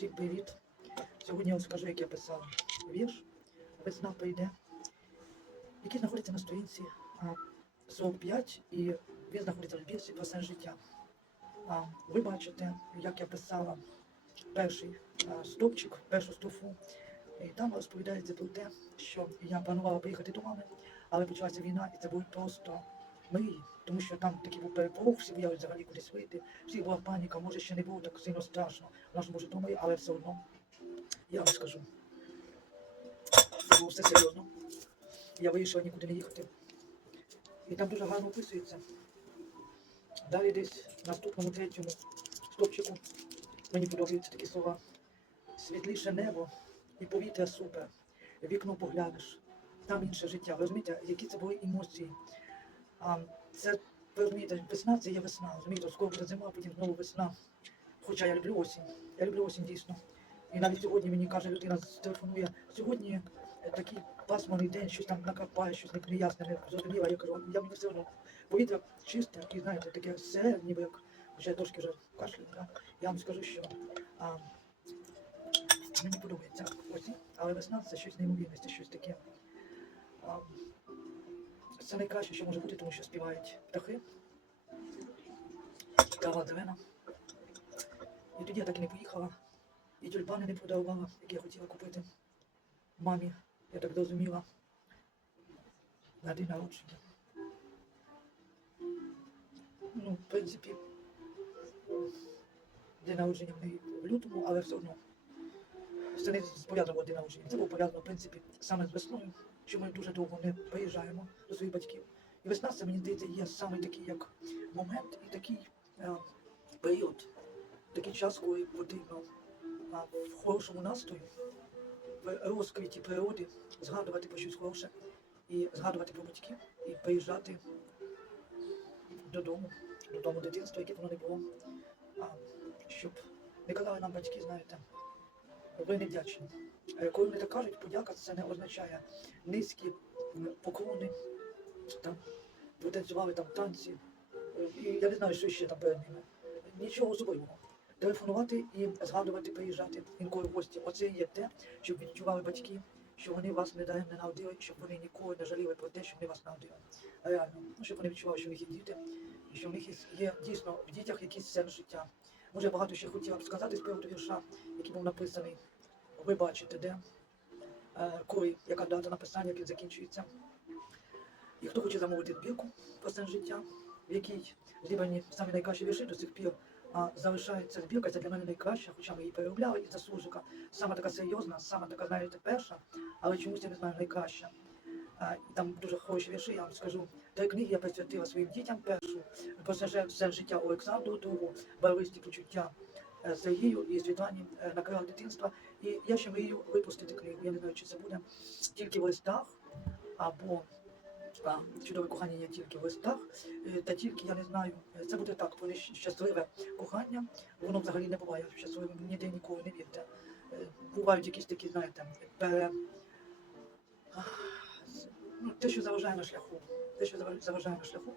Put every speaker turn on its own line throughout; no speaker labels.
Всім привіт! Сьогодні я вам скажу, як я писала вірш Весна прийде, який знаходиться на сторінці 45 і він знаходиться в бірсі про все життя. А, ви бачите, як я писала перший а, стовпчик, першу строфу. І там розповідається про те, що я планувала поїхати до мами, але почалася війна, і це були просто мрії, тому що там такий був переполох, всі боялися взагалі кудись вийти, всі була паніка, може ще не було так сильно страшно в нашому Житомирі, але все одно я вам скажу. Це було все серйозно. Я вирішила нікуди не їхати. І там дуже гарно описується. Далі десь в наступному третьому стопчику мені подобаються такі слова. Світліше небо і повітря супер. Вікно поглянеш. Там інше життя. Розумієте, які це були емоції. А, це, розумієте, весна це є весна. Розумієте, скоро буде зима, потім знову весна. Хоча я люблю осінь. Я люблю осінь дійсно. І навіть сьогодні мені каже людина, телефонує, сьогодні е, такий пасмурний день, щось там накапає, щось не- неясне, не зрозуміло. Я кажу, я мені все одно повітря чисте, і знаєте, таке все, ніби як вже я трошки вже кашлю. Да? Я вам скажу, що а, мені подобається осінь, але весна це щось неймовірне, це щось таке. А, це найкраще, що може бути, тому що співають птахи. Трава зелена. І тоді я так і не поїхала. І тюльпани не подарувала, які я хотіла купити мамі, я так зрозуміла, на день народження. Ну, в принципі, день народження в неї в лютому, але все одно. Це не пов'язано день народження. Це було пов'язано, в принципі, саме з весною, що ми дуже довго не приїжджаємо до своїх батьків. І весна, це мені здається, є саме такий як момент і такий е, період, такий час, коли потрібно а, в хорошому настрої, в розквіті природи, згадувати про щось хороше і згадувати про батьків і приїжджати додому, додому дитинства, яке воно не було. А, щоб не казали нам батьки, знаєте, ви не вдячні. Е, Коли вони так кажуть, подяка це не означає низькі поклони, там, потанцювали там танці. Е, І я не знаю, що ще там перед ними. Нічого особливого телефонувати і згадувати, приїжджати інколи в гості. Оце є те, щоб відчували батьки, що вони вас не даремно народили, щоб вони ніколи не жаліли про те, що вони вас народили. Реально, ну, щоб вони відчували, що в них є діти, і що в них є дійсно в дітях якийсь сенс життя. Може, я багато ще хотіла б сказати з приводу вірша, який був написаний. Ви бачите, де, е, яка дата написання, як закінчується. І хто хоче замовити збірку про сенс життя, в якій зібрані самі найкращі вірші до сих пір а, залишається збірка, це для мене найкраща, хоча ми її переробляли із заслужика. Саме така серйозна, саме така, знаєте, перша, але чомусь я не знаю, найкраща. А, там дуже хороші вірші, я вам скажу. Три книги я присвятила своїм дітям першу, про все життя Олександру, другу, барвисті почуття е, Сергію і Світлані е, на крах дитинства. І я ще мрію випустити книгу. Я не знаю, чи це буде тільки в листах або а, чудове кохання є тільки в листах, е, та тільки я не знаю, це буде так, коли щасливе кохання, воно взагалі не буває щасливим, ніде ніколи не вірте. Е, Бувають якісь такі, знаєте, пере... ну, те, що заважає на шляху, те, що заважає на шляху,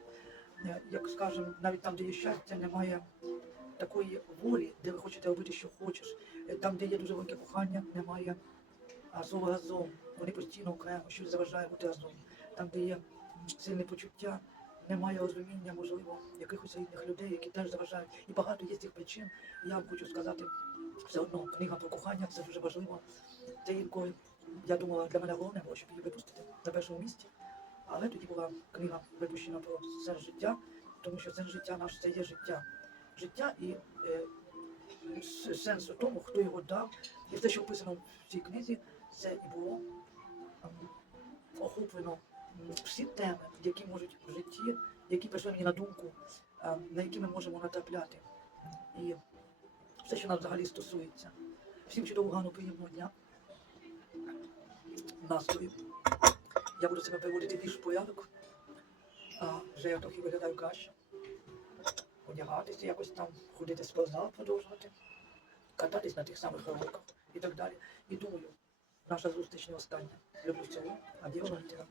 Е, як скажемо, навіть там, де є щастя, немає такої волі, де ви хочете робити, що хочеш. Е, Там, де є дуже велике кохання, немає слова разом. Вони постійно окремо, що заважає бути разом. Там, де є сильне почуття, немає розуміння, можливо, якихось рідних людей, які теж заважають. І багато є цих причин. Я вам хочу сказати, все одно книга про кохання це дуже важливо. Це інколи, я думала, для мене головне було, щоб її випустити на першому місці. Але тоді була книга випущена про сенс життя, тому що сенс життя наше це є життя. Життя і е, сенс у тому, хто його дав. І те, що описано в цій книзі, це і було ем, охоплено всі теми, які можуть в житті, які прийшли мені на думку, ем, на які ми можемо натрапляти. І все, що нас взагалі стосується. Всім чудового, гарного, приємного дня. Настрою. Я буду себе приводити більш в порядок. А, вже я трохи виглядаю краще. Одягатися, якось там, ходити в спортзал, продовжувати, кататись на тих самих роликах і так далі. І думаю, наша зустріч не остання. Люблю цього, а Валентина.